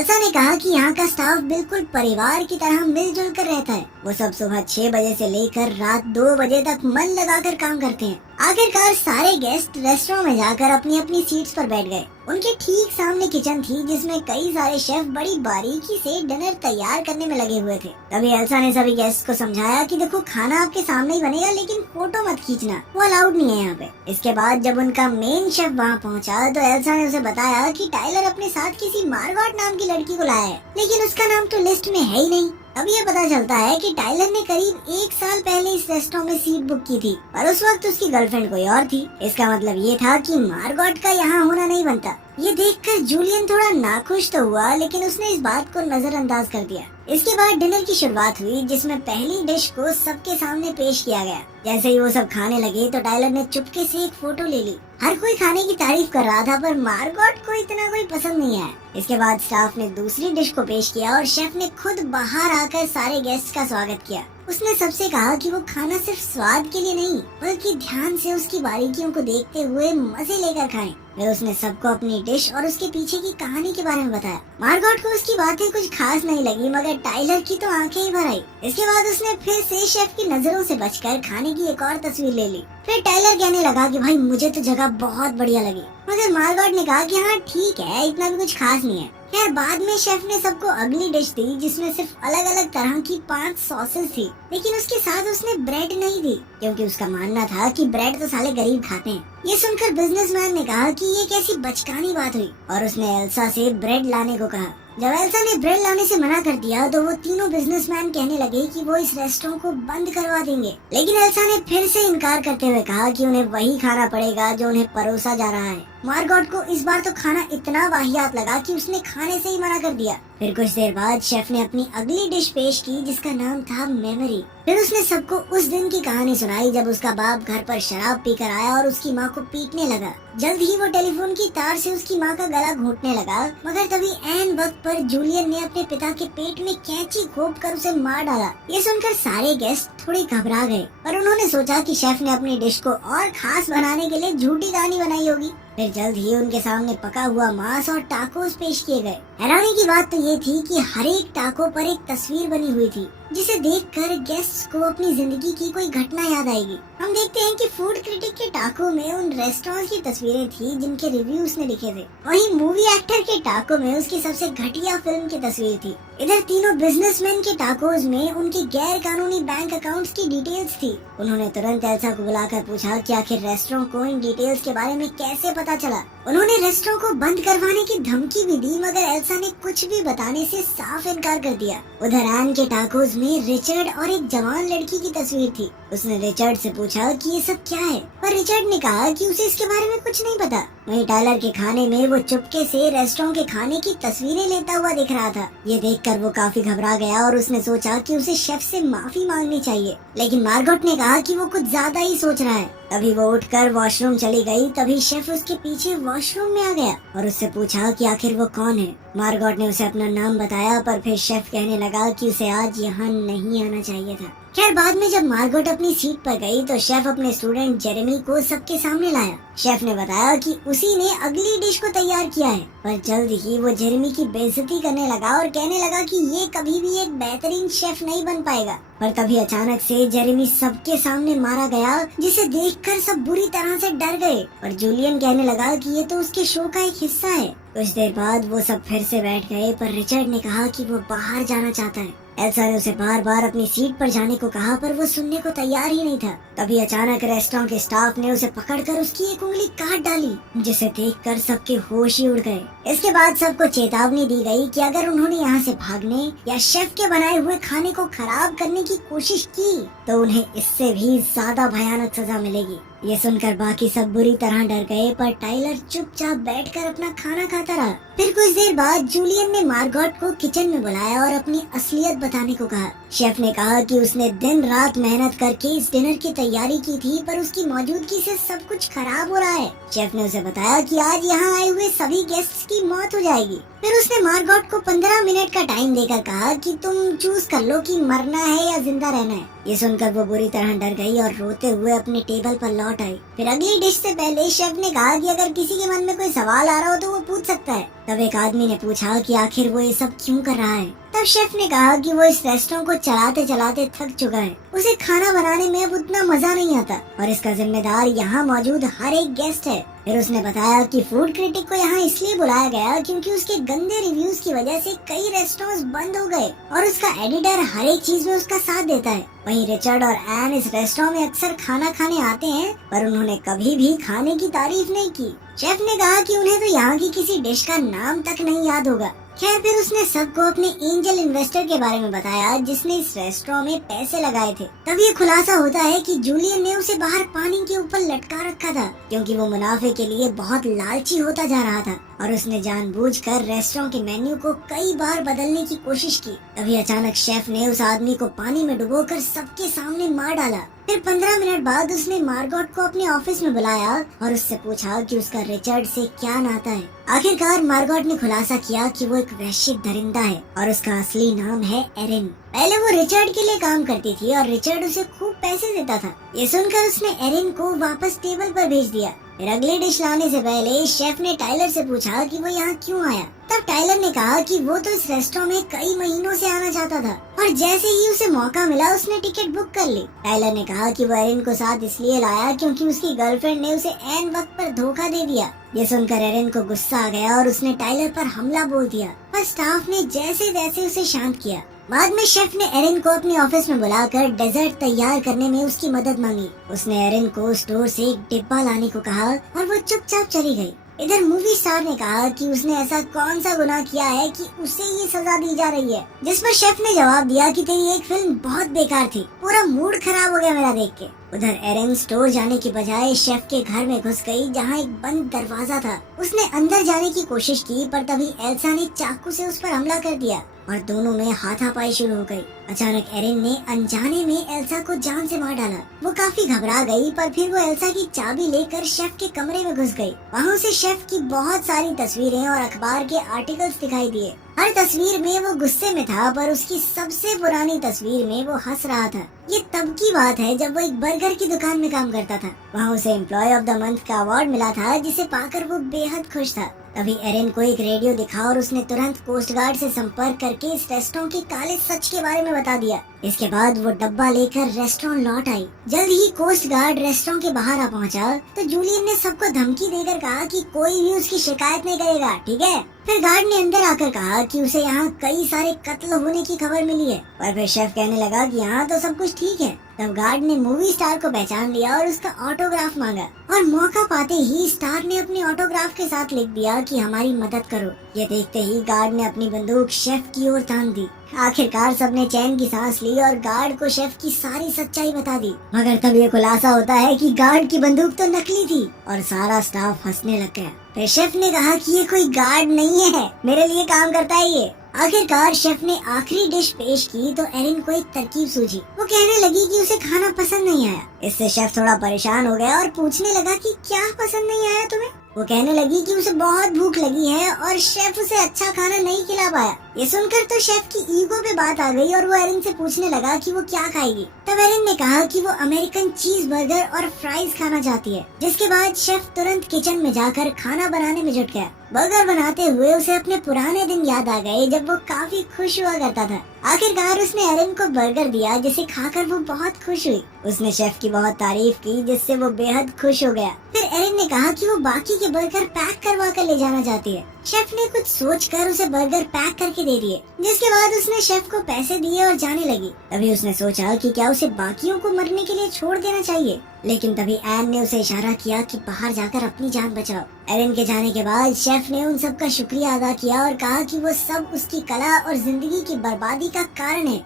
Elsa ने कहा कि यहाँ का स्टाफ बिल्कुल परिवार की तरह मिलजुल कर रहता है। वो सब सुबह 6 बजे से लेकर रात 2 बजे तक मन लगाकर काम करते हैं। आखिरकार सारे गेस्ट रेस्टोरेंट में जाकर अपनी अपनी सीट्स पर बैठ गए। उनके ठीक सामने किचन थी जिसमें कई सारे शेफ बड़ी बारीकी से डिनर तैयार करने में लगे हुए थे। तभी एल्सा ने सभी गेस्ट को समझाया कि देखो, खाना आपके सामने ही बनेगा, लेकिन फोटो मत खींचना, वो अलाउड नहीं है यहाँ पे। इसके बाद जब उनका मेन शेफ वहाँ पहुँचा तो एल्सा ने उसे बताया कि टाइलर अपने साथ किसी मार्गॉट नाम की लड़की को लाया है, लेकिन उसका नाम तो लिस्ट में है ही नहीं। अब ये पता चलता है कि टाइलर ने करीब 1 साल पहले इस रेस्टोरेंट में सीट बुक की थी, पर उस वक्त उसकी गर्लफ्रेंड कोई और थी। इसका मतलब ये था कि मार्गॉट का यहाँ होना नहीं बनता। ये देखकर जूलियन थोड़ा नाखुश तो हुआ, लेकिन उसने इस बात को नजरअंदाज कर दिया। इसके बाद डिनर की शुरुआत हुई, जिसमें पहली डिश को सबके सामने पेश किया गया। जैसे ही वो सब खाने लगे तो टाइलर ने चुपके से एक फोटो ले ली। हर कोई खाने की तारीफ कर रहा था, पर मार्गॉट को इतना कोई पसंद नहीं आया। इसके बाद स्टाफ ने दूसरी डिश को पेश किया और शेफ ने खुद बाहर आकर सारे गेस्ट का स्वागत किया। उसने सबसे कहा कि वो खाना सिर्फ स्वाद के लिए नहीं, बल्कि ध्यान से उसकी बारीकियों को देखते हुए मजे लेकर खाएं। फिर उसने सबको अपनी डिश और उसके पीछे की कहानी के बारे में बताया। मार्गॉट को उसकी बातें कुछ खास नहीं लगी, मगर टाइलर की तो आंखें ही भर आई। इसके बाद उसने फिर से शेफ की नजरों से बचकर खाने की एक और तस्वीर ले ली। फिर टाइलर कहने लगा कि भाई, मुझे तो जगह बहुत बढ़िया लगी, मगर मार्गॉट ने कहा कि हाँ ठीक है, इतना भी कुछ खास नहीं है। खैर, बाद में शेफ ने सबको अगली डिश दी, जिसमें सिर्फ अलग अलग तरह की 5 सॉसेस थी, लेकिन उसके साथ उसने ब्रेड नहीं दी, क्योंकि उसका मानना था कि ब्रेड तो साले गरीब खाते हैं। ये सुनकर बिजनेसमैन ने कहा कि ये कैसी बचकानी बात हुई, और उसने एल्सा से ब्रेड लाने को कहा। जब एल्सा ने ब्रेड लाने से मना कर दिया तो वो तीनों बिजनेसमैन कहने लगे कि वो इस रेस्टोरेंट को बंद करवा देंगे, लेकिन एल्सा ने फिर से इनकार करते हुए कहा कि उन्हें वही खाना पड़ेगा जो उन्हें परोसा जा रहा है। मार्गॉट को इस बार तो खाना इतना वाहियात लगा कि उसने खाने से ही मना कर दिया। फिर कुछ देर बाद शेफ ने अपनी अगली डिश पेश की, जिसका नाम था मेमोरी। फिर उसने सबको उस दिन की कहानी सुनाई जब उसका बाप घर पर शराब पीकर आया और उसकी माँ को पीटने लगा। जल्द ही वो टेलीफोन की तार से उसकी माँ का गला घोंटने लगा, मगर तभी ऐन वक्त पर जूलियन ने अपने पिता के पेट में कैंची घोंप कर उसे मार डाला। ये सुनकर सारे गेस्ट थोड़े घबरा गए, पर उन्होंने सोचा कि शेफ ने अपनी डिश को और खास बनाने के लिए झूठी कहानी बनाई होगी। फिर जल्द ही उनके सामने पका हुआ मांस और टाकोस पेश किए गए। हैरानी की बात तो ये थी कि हर एक टाको पर एक तस्वीर बनी हुई थी, जिसे देखकर गेस्ट्स को अपनी जिंदगी की कोई घटना याद आएगी। हम देखते हैं कि फूड क्रिटिक के टाको में उन रेस्टोरेंट की तस्वीरें थी जिनके रिव्यू उसने लिखे थे। वहीं मूवी एक्टर के टाको में उसकी सबसे घटिया फिल्म की तस्वीर थी। इधर तीनों बिजनेसमैन के टाकोज में उनके गैर कानूनी बैंक अकाउंट्स की डिटेल्स थी। उन्होंने तुरंत एल्सा को बुलाकर पूछा कि आखिर रेस्टोरेंट को इन डिटेल्स के बारे में कैसे पता चला। उन्होंने रेस्टोरेंट को बंद करवाने की धमकी भी दी, मगर एल्सा ने कुछ भी बताने से साफ इनकार कर दिया। उधर एन के टाकोज में रिचर्ड और एक जवान लड़की की तस्वीर थी। उसने रिचर्ड से पूछा कि ये सब क्या है, पर रिचर्ड ने कहा कि उसे इसके बारे में कुछ नहीं पता। वहीं टाइलर के खाने में वो चुपके से रेस्टोरेंट के खाने की तस्वीरें लेता हुआ दिख रहा था। ये देखकर वो काफी घबरा गया और उसने सोचा कि उसे शेफ से माफी मांगनी चाहिए, लेकिन मार्गॉट ने कहा कि वो कुछ ज्यादा ही सोच रहा है। तभी वो उठकर वॉशरूम चली गई। तभी शेफ उसके पीछे वॉशरूम में आ गया और उससे पूछा कि आखिर वो कौन है। मार्गॉट ने उसे अपना नाम बताया, पर फिर शेफ कहने लगा कि उसे आज यहाँ नहीं आना चाहिए था। खैर, बाद में जब मार्गॉट अपनी सीट पर गई तो शेफ अपने स्टूडेंट जेरेमी को सबके सामने लाया। शेफ ने बताया कि उसी ने अगली डिश को तैयार किया है, पर जल्द ही वो जेरेमी की बेइज्जती करने लगा और कहने लगा कि ये कभी भी एक बेहतरीन शेफ नहीं बन पाएगा। पर तभी अचानक से जेरेमी सबके सामने मारा गया, जिसे देखकर सब बुरी तरह से डर गए और जूलियन कहने लगा कि ये तो उसके शो का एक हिस्सा है। कुछ देर बाद वो सब फिर से बैठ गए, पर रिचर्ड ने कहा कि वो बाहर जाना चाहता है। एल्सा ने उसे बार बार अपनी सीट पर जाने को कहा, पर वो सुनने को तैयार ही नहीं था। तभी अचानक रेस्टोरेंट के स्टाफ ने उसे पकड़कर उसकी एक उंगली काट डाली, जिसे देखकर सबके होश ही उड़ गए। इसके बाद सबको चेतावनी दी गई कि अगर उन्होंने यहाँ से भागने या शेफ के बनाए हुए खाने को खराब करने की कोशिश की तो उन्हें इससे भी ज्यादा भयानक सजा मिलेगी। ये सुनकर बाकी सब बुरी तरह डर गए, पर टाइलर चुपचाप बैठकर अपना खाना खाता रहा। फिर कुछ देर बाद जूलियन ने मार्गॉट को किचन में बुलाया और अपनी असलियत बताने को कहा। शेफ ने कहा कि उसने दिन रात मेहनत करके इस डिनर की तैयारी की थी, पर उसकी मौजूदगी से सब कुछ खराब हो रहा है। शेफ ने उसे बताया कि आज यहाँ आए हुए सभी गेस्ट्स की मौत हो जाएगी। फिर उसने मार्गॉट को 15 मिनट का टाइम देकर कहा कि तुम चूज कर लो कि मरना है या जिंदा रहना है। ये सुनकर वो बुरी तरह डर गई और रोते हुए अपने टेबल पर लौट आई। फिर अगली डिश से पहले शेफ ने कहा कि अगर किसी के मन में कोई सवाल आ रहा हो तो वो पूछ सकता है। तब एक आदमी ने पूछा कि आखिर वो ये सब क्यों कर रहा है। तब शेफ ने कहा कि वो इस रेस्टोरेंट को चलाते चलाते थक चुका है, उसे खाना बनाने में अब उतना मजा नहीं आता और इसका जिम्मेदार यहाँ मौजूद हर एक गेस्ट है। फिर उसने बताया कि फूड क्रिटिक को यहाँ इसलिए बुलाया गया क्योंकि उसके गंदे रिव्यूज की वजह से कई रेस्टोरेंट्स बंद हो गए और उसका एडिटर हर एक चीज में उसका साथ देता है। वहीं रिचर्ड और एन इस रेस्टोरेंट में अक्सर खाना खाने आते हैं, पर उन्होंने कभी भी खाने की तारीफ नहीं की। शेफ ने कहा कि उन्हें तो यहाँ की किसी डिश का नाम तक नहीं याद होगा। खैर, फिर उसने सबको अपने एंजल इन्वेस्टर के बारे में बताया जिसने इस रेस्टोरेंट में पैसे लगाए थे। तब ये खुलासा होता है कि जूलियन ने उसे बाहर पानी के ऊपर लटका रखा था क्योंकि वो मुनाफे के लिए बहुत लालची होता जा रहा था और उसने जानबूझकर रेस्टोरेंट के मेन्यू को कई बार बदलने की कोशिश की। तभी अचानक शेफ ने उस आदमी को पानी में डुबोकर सबके सामने मार डाला। फिर 15 मिनट बाद उसने मार्गोट को अपने ऑफिस में बुलाया और उससे पूछा कि उसका रिचर्ड से क्या नाता है। आखिरकार मार्गोट ने खुलासा किया कि वो एक वैश्विक दरिंदा है और उसका असली नाम है एरिन। पहले वो रिचर्ड के लिए काम करती थी और रिचर्ड उसे खूब पैसे देता था। ये सुनकर उसने एरिन को वापस टेबल पर भेज दिया। फिर अगली डिश लाने से पहले शेफ ने टाइलर से पूछा कि वो यहाँ क्यों आया। तब टाइलर ने कहा कि वो तो इस रेस्टोरेंट में कई महीनों से आना चाहता था और जैसे ही उसे मौका मिला उसने टिकट बुक कर ली। टाइलर ने कहा कि वो एरिन को साथ इसलिए लाया क्योंकि उसकी गर्लफ्रेंड ने उसे ऐन वक्त पर धोखा दे दिया। ये सुनकर एरिन को गुस्सा आ गया और उसने टाइलर पर हमला बोल दिया, पर स्टाफ ने जैसे तैसे उसे शांत किया। बाद में शेफ ने एरिन को अपने ऑफिस में बुलाकर डेजर्ट तैयार करने में उसकी मदद मांगी। उसने एरिन को स्टोर से एक डिब्बा लाने को कहा और वो चुपचाप चली गई। इधर मूवी स्टार ने कहा कि उसने ऐसा कौन सा गुनाह किया है कि उसे ये सजा दी जा रही है, जिस पर शेफ ने जवाब दिया कि तेरी एक फिल्म बहुत बेकार थी, पूरा मूड खराब हो गया मेरा देख के। उधर एरिन स्टोर जाने की बजाय शेफ के घर में घुस गई जहाँ एक बंद दरवाजा था। उसने अंदर जाने की कोशिश की पर तभी एल्सा ने चाकू से उस पर हमला कर दिया और दोनों में हाथापाई शुरू हो गई। अचानक एरिन ने अनजाने में एल्सा को जान से मार डाला। वो काफी घबरा गई पर फिर वो एल्सा की चाबी लेकर शेफ के कमरे में घुस गई। वहाँ उसे शेफ की बहुत सारी तस्वीरें और अखबार के आर्टिकल्स दिखाई दिए। हर तस्वीर में वो गुस्से में था पर उसकी सबसे पुरानी तस्वीर में वो हंस रहा था। ये तब की बात है जब वो एक बर्गर की दुकान में काम करता था। वहाँ उसे एम्प्लॉय ऑफ द मंथ का अवार्ड मिला था जिसे पाकर वो बेहद खुश था। तभी एरिन को एक रेडियो दिखा और उसने तुरंत कोस्ट गार्ड से संपर्क करके इस रेस्टोरेंट के काले सच के बारे में बता दिया। इसके बाद वो डब्बा लेकर रेस्टोरेंट लौट आई। जल्द ही कोस्ट गार्ड रेस्टोरेंट के बाहर आ पहुंचा तो जूलियन ने सबको धमकी देकर कहा कि कोई भी उसकी शिकायत नहीं करेगा, ठीक है। फिर गार्ड ने अंदर आकर कहा कि उसे यहाँ कई सारे कत्ल होने की खबर मिली है। पर फिर शेफ कहने लगा कि यहाँ तो सब कुछ ठीक है। तब गार्ड ने मूवी स्टार को पहचान लिया और उसका ऑटोग्राफ मांगा और मौका पाते ही स्टार ने अपने ऑटोग्राफ के साथ लिख दिया कि हमारी मदद करो। ये देखते ही गार्ड ने अपनी बंदूक शेफ की ओर तान दी। आखिरकार सबने चैन की सांस ली और गार्ड को शेफ की सारी सच्चाई बता दी। मगर तब ये खुलासा होता है कि गार्ड की बंदूक तो नकली थी और सारा स्टाफ हंसने लग गया। फिर शेफ ने कहा कि ये कोई गार्ड नहीं है, मेरे लिए काम करता है ये। आखिरकार शेफ ने आखिरी डिश पेश की तो एरिन को एक तरकीब सूझी। वो कहने लगी कि उसे खाना पसंद नहीं आया। इससे शेफ थोड़ा परेशान हो गया और पूछने लगा कि क्या पसंद नहीं आया तुम्हें। वो कहने लगी कि उसे बहुत भूख लगी है और शेफ उसे अच्छा खाना नहीं खिला पाया। ये सुनकर तो शेफ की ईगो पे बात आ गई और वो एरिन से पूछने लगा कि वो क्या खाएगी। तब एरिन ने कहा कि वो अमेरिकन चीज बर्गर और फ्राइज खाना चाहती है। जिसके बाद शेफ तुरंत किचन में जाकर खाना बनाने में जुट गया। बर्गर बनाते हुए उसे अपने पुराने दिन याद आ गए जब वो काफी खुश हुआ करता था। आखिरकार उसने एरिन को बर्गर दिया जिसे खाकर वो बहुत खुश हुई। उसने शेफ की बहुत तारीफ की जिससे वो बेहद खुश हो गया। फिर एरिन ने कहा कि वो बाकी के बर्गर पैक करवा कर ले जाना चाहती है। शेफ ने कुछ सोचकर उसे बर्गर पैक करके दे दिए, जिसके बाद उसने शेफ को पैसे दिए और जाने लगी। तभी उसने सोचा कि क्या उसे बाकियों को मरने के लिए छोड़ देना चाहिए, लेकिन तभी एन ने उसे इशारा किया कि बाहर जाकर अपनी जान बचाओ। एरिन के जाने के बाद शेफ ने उन सब का शुक्रिया अदा किया और कहा कि वो सब उसकी कला और जिंदगी की बर्बादी का कारण है।